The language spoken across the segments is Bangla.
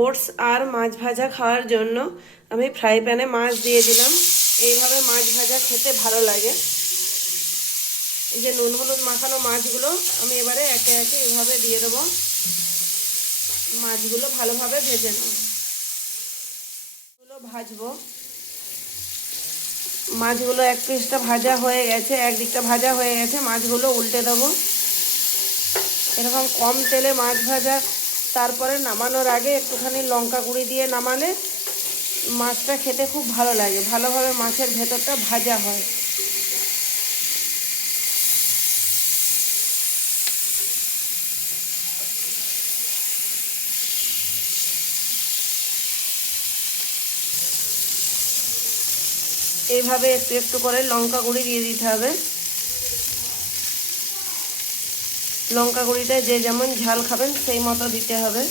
ওটস আর মাছ ভাজা খাওয়ার জন্য আমি ফ্রাই প্যানে মাছ দিয়ে দিলাম। এইভাবে মাছ ভাজা খেতে ভালো লাগে। এই যে নুন হলুদ মাখানো মাছগুলো আমি এবারে একে একে এইভাবে দিয়ে দেবো। মাছগুলো ভালোভাবে ভেজে নেব। ভাজবো। মাছগুলো এক পিসটা ভাজা হয়ে গেছে, একদিকটা ভাজা হয়ে গেছে, মাছগুলো উল্টে দেবো। এরকম কম তেলে মাছ ভাজা, তারপরে নামানোর আগে একটুখানি লঙ্কা গুঁড়ি দিয়ে নামালে মাছটা খেতে খুব ভালো লাগে, ভালোভাবে মাছের ভেতরটা ভাজা হয়। এইভাবে একটু একটু করে লঙ্কা গুঁড়ি দিয়ে দিতে হবে। লঙ্কা গুঁড়িটা যে যেমন ঝাল খাবেন সেই মতো দিতে হবে।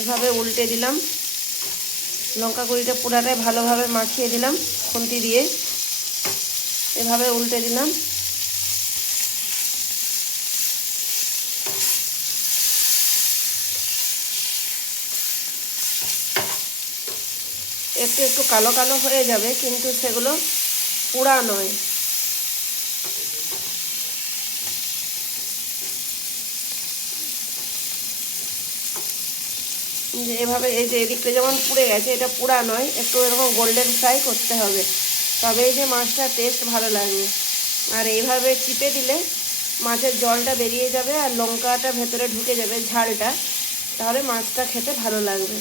এভাবে উল্টে দিলাম। লঙ্কা গুঁড়িটা পুরাটাই ভালোভাবে মাখিয়ে দিলাম খুন্তি দিয়ে। এভাবে উল্টে দিলাম। একটু একটু কালো কালো হয়ে যাবে, কিন্তু সেগুলো পোড়া নয়। যে এভাবে, এই যে এদিকটা যেমন পুড়ে গেছে, এটা পোড়া নয়, একটু এরকম গোল্ডেন ফ্রাই করতে হবে, তবেই যে মাছটার টেস্ট ভালো লাগবে। আর এইভাবে চিপে দিলে মাছের জলটা বেরিয়ে যাবে আর লঙ্কাটা ভেতরে ঢুকে যাবে, ঝালটা, তাহলে মাছটা খেতে ভালো লাগবে।